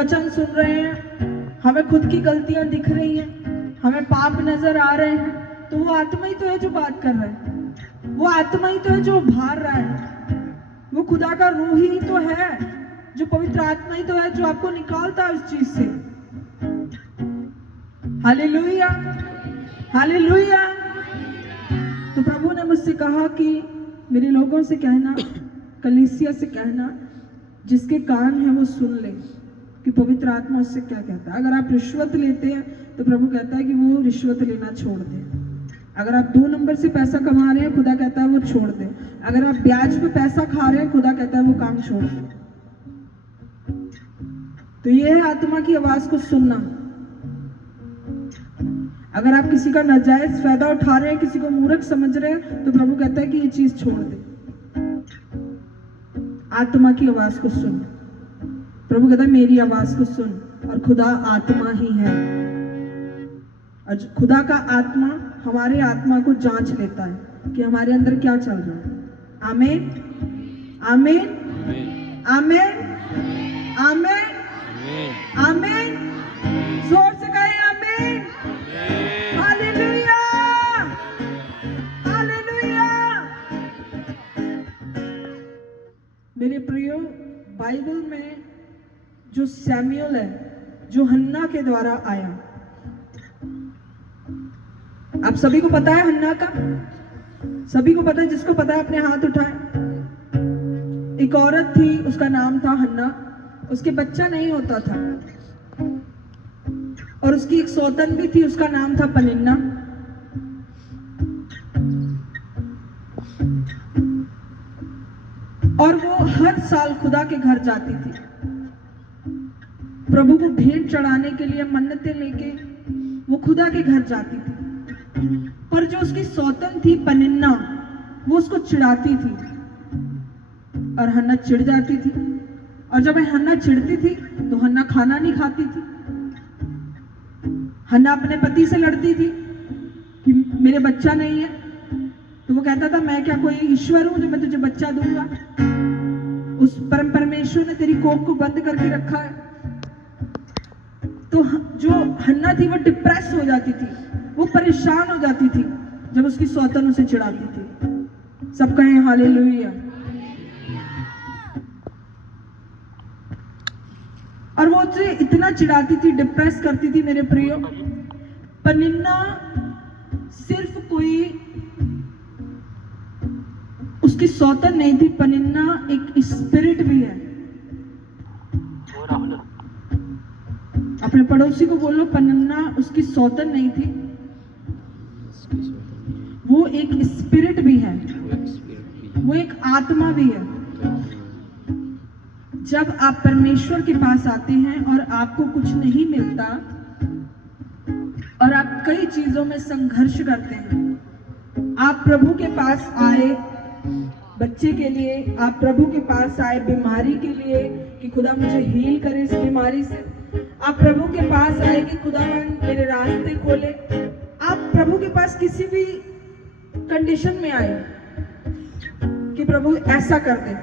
वचन सुन रहे हैं, हमें खुद की गलतियां दिख रही हैं, हमें पाप नजर आ रहे हैं, तो वो आत्मा ही तो है जो बात कर रहा है, वो आत्मा ही तो है जो भार रहा है, वो खुदा का रूह ही तो है, जो पवित्र आत्मा ही तो है जो आपको निकालता है उस चीज से। Hallelujah, hallelujah. तो प्रभु ने मुझसे कहा कि मेरे लोगों से कहना, कलीसिया से कहना, जिसके कान है वो सुन ले कि पवित्र आत्मा उससे क्या कहता है। अगर आप रिश्वत लेते हैं तो प्रभु कहता है कि वो रिश्वत लेना छोड़ दें। अगर आप 2 नंबर से पैसा कमा रहे हैं, खुदा कहता है वो छोड़ दें। अगर आप ब्याज पे पैसा खा रहे हैं, खुदा कहता है वो काम छोड़ दें। तो ये है आत्मा की आवाज को सुनना। अगर आप किसी का नाजायज फायदा उठा रहे हैं, किसी को मूर्ख समझ रहे हैं, तो प्रभु कहता है कि ये चीज छोड़ दे। आत्मा की आवाज को सुन। प्रभु कहता है मेरी आवाज को सुन। और खुदा आत्मा ही है, और खुदा का आत्मा हमारे आत्मा को जांच लेता है कि हमारे अंदर क्या चल रहा है। आमीन, आमीन, आमीन, आमीन, आमीन। जोर से कहें आमीन। Hallelujah, hallelujah. मेरे प्रियो, बाइबल में जो सैमुअल है, जो हन्ना के द्वारा आया, आप सभी को पता है हन्ना का? सभी को पता है? जिसको पता है अपने हाथ उठाए। एक औरत थी, उसका नाम था हन्ना। उसके बच्चा नहीं होता था, और उसकी एक सौतन भी थी, उसका नाम था पनिन्ना। और वो हर साल खुदा के घर जाती थी, प्रभु को भेंट चढ़ाने के लिए, मन्नतें लेके वो खुदा के घर जाती थी। पर जो उसकी सौतन थी पनिन्ना, वो उसको चिढ़ाती थी, और हन्ना चिढ़ जाती थी। और जब हन्ना चिढ़ती थी तो हन्ना खाना नहीं खाती थी। हन्ना अपने पति से लड़ती थी कि मेरे बच्चा नहीं है, तो वो कहता था मैं क्या कोई ईश्वर हूं जो मैं तुझे बच्चा दूंगा? उस परम परमेश्वर ने तेरी कोख को बंद करके रखा है। तो जो हन्ना थी वो डिप्रेस हो जाती थी, वो परेशान हो जाती थी जब उसकी सौतन उसे चिढ़ाती थी। सब कहें हालेलुया। और वो उसे इतना चिढ़ाती थी, डिप्रेस करती थी। मेरे प्रियो, पनिन्ना सिर्फ कोई उसकी सौतन नहीं थी, पनिन्ना एक स्पिरिट भी है। अपने पड़ोसी को बोलो, पनिन्ना उसकी सौतन नहीं थी, वो एक स्पिरिट भी है, वो एक आत्मा भी है। जब आप परमेश्वर के पास आते हैं और आपको कुछ नहीं मिलता, और आप कई चीजों में संघर्ष करते हैं, आप प्रभु के पास आए बच्चे के लिए, आप प्रभु के पास आए बीमारी के लिए कि खुदा मुझे हील करे इस बीमारी से, आप प्रभु के पास आए कि खुदा मेरे रास्ते खोले, आप प्रभु के पास किसी भी कंडीशन में आए कि प्रभु ऐसा कर दे।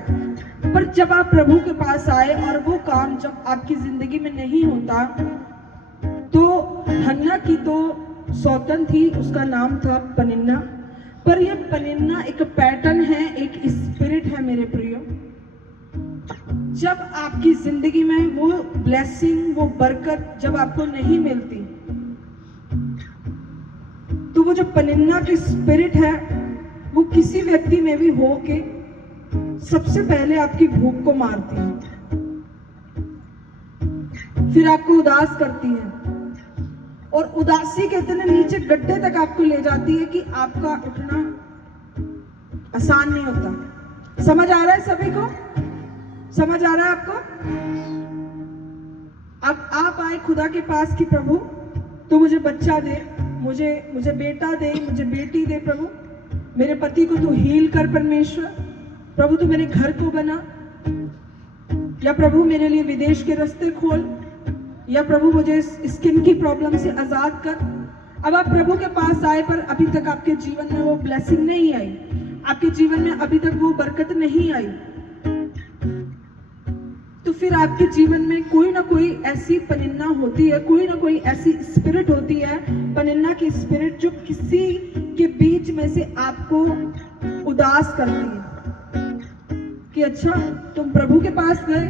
पर जब आप प्रभु के पास आए और वो काम जब आपकी जिंदगी में नहीं होता, तो हन्ना की तो सौतन थी, उसका नाम था पनिन्ना। पर ये पनिन्ना एक पैटर्न है, एक स्पिरिट है। मेरे प्रियो, जब आपकी जिंदगी में वो ब्लेसिंग, वो बरकत जब आपको नहीं मिलती, तो वो जो पनिन्ना की स्पिरिट है, वो किसी व्यक्ति में भी हो के सबसे पहले आपकी भूख को मारती है, फिर आपको उदास करती है, और उदासी के इतने नीचे गड्ढे तक आपको ले जाती है कि आपका उठना आसान नहीं होता। समझ आ रहा है सभी को? समझ आ रहा है आपको? अब आप आए खुदा के पास कि प्रभु तू मुझे बच्चा दे, मुझे बेटा दे, मुझे बेटी दे, प्रभु मेरे पति को तू हील कर, परमेश्वर प्रभु तू मेरे घर को बना, या प्रभु मेरे लिए विदेश के रास्ते खोल, या प्रभु मुझे स्किन की प्रॉब्लम से आजाद कर। अब आप प्रभु के पास आए, पर अभी तक आपके जीवन में वो ब्लेसिंग नहीं आई, आपके जीवन में अभी तक वो बरकत नहीं आई, तो फिर आपके जीवन में कोई ना कोई ऐसी पनिन्ना होती है, कोई ना कोई ऐसी स्पिरिट होती है, पनिन्ना की स्पिरिट, जो किसी के बीच में से आपको उदास करती है कि अच्छा तुम प्रभु के पास गए,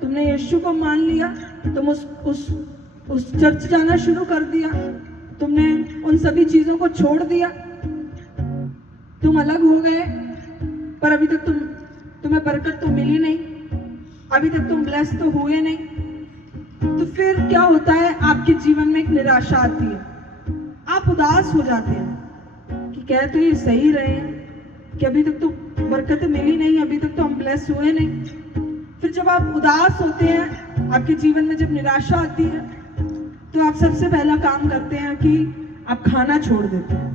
तुमने यीशु को मान लिया, तुम उस चर्च जाना शुरू कर दिया, तुमने उन सभी चीजों को छोड़ दिया, तुम अलग हो गए, पर अभी तक तुम्हें बरकत तो मिली नहीं, अभी तक तुम ब्लेस तो हुए नहीं। तो फिर क्या होता है, आपके जीवन में एक निराशा आती है, आप उदास हो जाते हैं कि कह तो ये सही रहे हैं कि अभी तक तो बरकत मिली नहीं, अभी तक तो हम ब्लेस हुए नहीं। फिर जब आप उदास होते हैं, आपके जीवन में जब निराशा आती है, तो आप सबसे पहला काम करते हैं कि आप खाना छोड़ देते हैं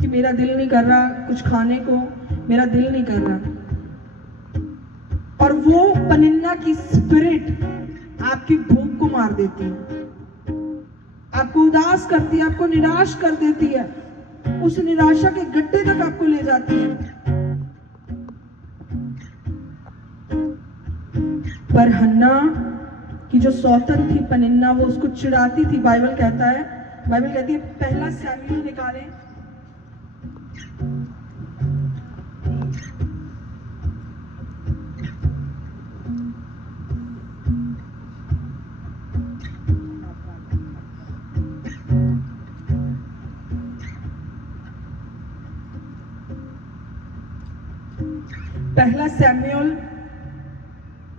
कि मेरा दिल नहीं कर रहा कुछ खाने को, मेरा दिल नहीं कर रहा। और वो पनिन्ना की स्पिरिट आपकी भूख को मार देती है, आपको उदास करती है, आपको निराश कर देती है, उस निराशा के गड्ढे तक आपको ले जाती है। पर हन्ना की जो सौतन थी पनिन्ना, वो उसको चिढ़ाती थी। बाइबल कहती है, पहला सैमुएल निकालें, पहला सैमुएल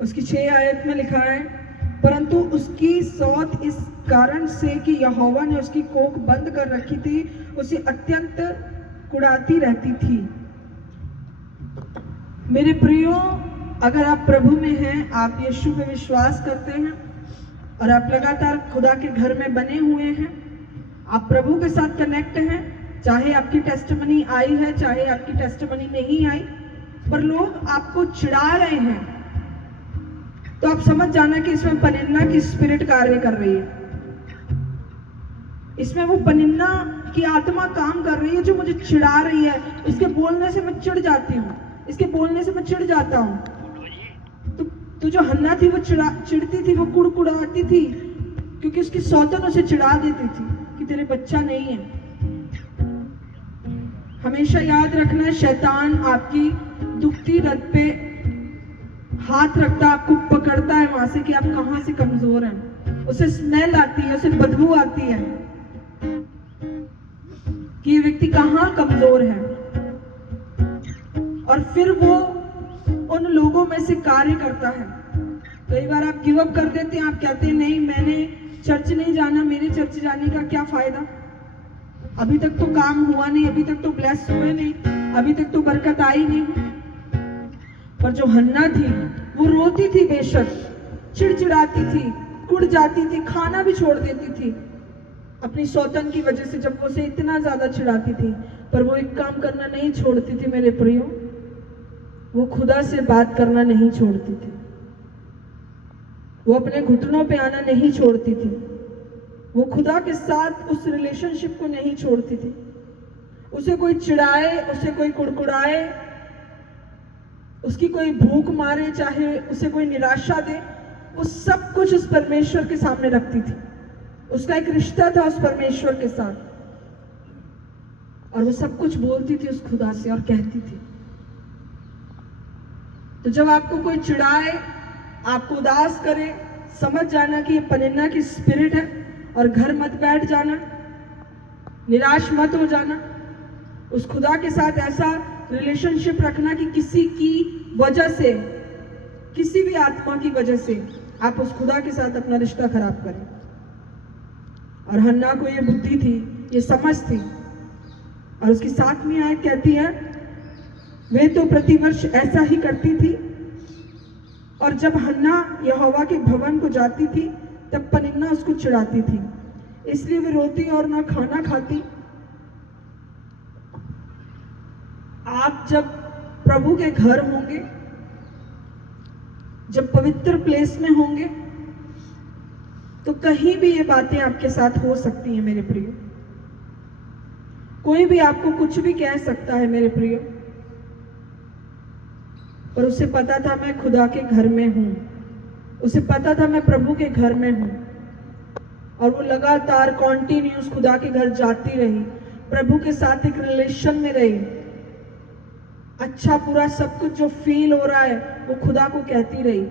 उसकी 6 आयत में लिखा है, परंतु उसकी सौत इस कारण से कि यहोवा ने उसकी कोख बंद कर रखी थी, उसे अत्यंत कुड़ाती रहती थी। मेरे प्रियो, अगर आप प्रभु में हैं, आप यीशु पे विश्वास करते हैं और आप लगातार खुदा के घर में बने हुए हैं, आप प्रभु के साथ कनेक्ट हैं, चाहे आपकी टेस्टिमनी आई है, चाहे आपकी टेस्टिमनी नहीं आई, पर लोग आपको चिढ़ा रहे हैं, तो आप समझ जाना कि इसमें पनिन्ना की स्पिरिट कार्य कर रही है। इसमें वो पनिन्ना की आत्मा काम कर रही है जो मुझे चिढ़ा रही है। इसके बोलने से मैं चिढ़ जाती हूँ, इसके बोलने से मैं चिढ़ जाता हूँ। तो जो हन्ना थी वो चिढ़ती थी, वो कुड़कुड़ाती थी, क्योंकि उसकी सौतन उसे चिढ़ा देती थी कि तेरे बच्चा नहीं है। हमेशा याद रखना, शैतान आपकी दुखती रत पे हाथ रखता, आपको पकड़ता है वहां से कि आप कहां से कमजोर हैं। उसे स्मेल आती है, उसे बदबू आती है कि ये व्यक्ति कहां कमजोर है, और फिर वो उन लोगों में से कार्य करता है। कई बार आप गिव अप कर देते हैं, आप कहते हैं नहीं, मैंने चर्च नहीं जाना, मेरे चर्च जाने का क्या फायदा, अभी तक तो काम हुआ नहीं, अभी तक तो ब्लेस हुए नहीं, अभी तक तो बरकत आई नहीं। पर जो हन्ना थी वो रोती थी, बेशक चिड़चिड़ाती थी, कुड़ जाती थी, खाना भी छोड़ देती थी अपनी सौतन की वजह से, जब वो उसे इतना ज्यादा चिढ़ाती थी। पर वो एक काम करना नहीं छोड़ती थी मेरे प्रियो, वो खुदा से बात करना नहीं छोड़ती थी, वो अपने घुटनों पे आना नहीं छोड़ती थी, वो खुदा के साथ उस रिलेशनशिप को नहीं छोड़ती थी। उसे कोई चिढ़ाए, उसे कोई कुड़कुड़ाए, उसकी कोई भूख मारे, चाहे उसे कोई निराशा दे, वो सब कुछ उस परमेश्वर के सामने रखती थी। उसका एक रिश्ता था उस परमेश्वर के साथ, और वो सब कुछ बोलती थी उस खुदा से और कहती थी। तो जब आपको कोई चिढ़ाए, आपको उदास करे, समझ जाना कि ये पनिन्ना की स्पिरिट है, और घर मत बैठ जाना, निराश मत हो जाना। उस खुदा के साथ ऐसा रिलेशनशिप रखना कि किसी की वजह से, किसी भी आत्मा की वजह से आप उस खुदा के साथ अपना रिश्ता खराब करें। और हन्ना को ये बुद्धि थी, ये समझ थी, और उसकी 7वीं आयत कहती है, वे तो प्रतिवर्ष ऐसा ही करती थी, और जब हन्ना यहोवा के भवन को जाती थी तब पनिन्ना उसको चिढ़ाती थी, इसलिए वे रोती और ना खाना खाती। आप जब प्रभु के घर होंगे, जब पवित्र प्लेस में होंगे, तो कहीं भी ये बातें आपके साथ हो सकती हैं मेरे प्रियो। कोई भी आपको कुछ भी कह सकता है मेरे प्रियो, पर उसे पता था मैं खुदा के घर में हूं, उसे पता था मैं प्रभु के घर में हूं, और वो लगातार कॉन्टिन्यूस खुदा के घर जाती रही, प्रभु के साथ एक रिलेशन में रही। अच्छा पूरा सब कुछ जो फील हो रहा है वो खुदा को कहती रही।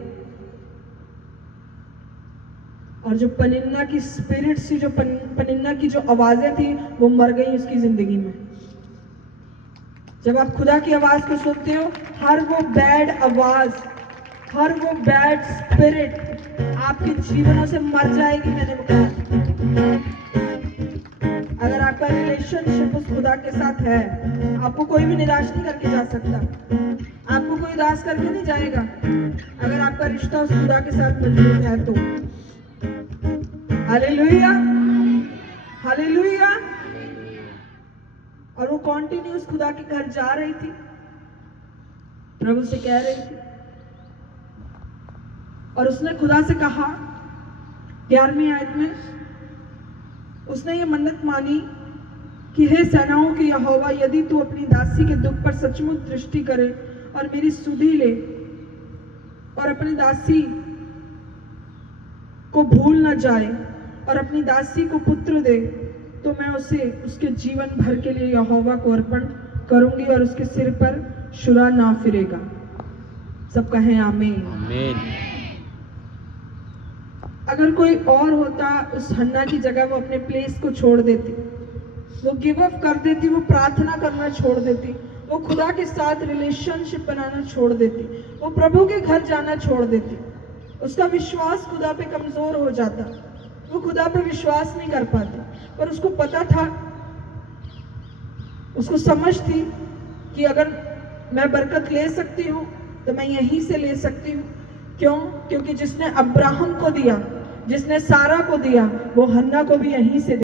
और जो पनिन्ना की स्पिरिट सी, जो पनिन्ना की जो आवाजें थी वो मर गई उसकी जिंदगी में। जब आप खुदा की आवाज को सुनते हो, हर वो बैड आवाज, हर वो बैड स्पिरिट आपके जीवनों से मर जाएगी। मैंने बताया, अगर आपका रिलेशनशिप उस खुदा के साथ है, आपको कोई भी निराश नहीं करके जा सकता, आपको कोई उदास करके नहीं जाएगा, अगर आपका रिश्ता उस खुदा के साथ मजबूत है तो। Hallelujah, hallelujah. और वो कॉन्टिन्यूस खुदा के घर जा रही थी, प्रभु से कह रही थी, और उसने खुदा से कहा 11वीं आयत में, उसने ये मन्नत मानी कि हे सेनाओं के यहोवा, यदि तू अपनी दासी के दुख पर सचमुच दृष्टि करे और मेरी सुधि ले और अपनी दासी को भूल न जाए और अपनी दासी को पुत्र दे, तो मैं उसे उसके जीवन भर के लिए यहोवा को अर्पण करूंगी और उसके सिर पर शुरा ना फिरेगा। सब कहें आमीन। आमीन। अगर कोई और होता उस हन्ना की जगह, वो अपने प्लेस को छोड़ देती, वो गिव अप कर देती, वो प्रार्थना करना छोड़ देती, वो खुदा के साथ रिलेशनशिप बनाना छोड़ देती, वो प्रभु के घर जाना छोड़ देती। उसका विश्वास खुदा पे कमजोर हो जाता, वो खुदा पे विश्वास नहीं कर पाती। पर उसको पता था, उसको समझ थी कि अगर मैं बरकत ले सकती हूँ तो मैं यहीं से ले सकती हूँ। क्यों? क्योंकि जिसने अब्राहम को दिया, जिसने सारा को दिया, वो हन्ना को भी यहीं से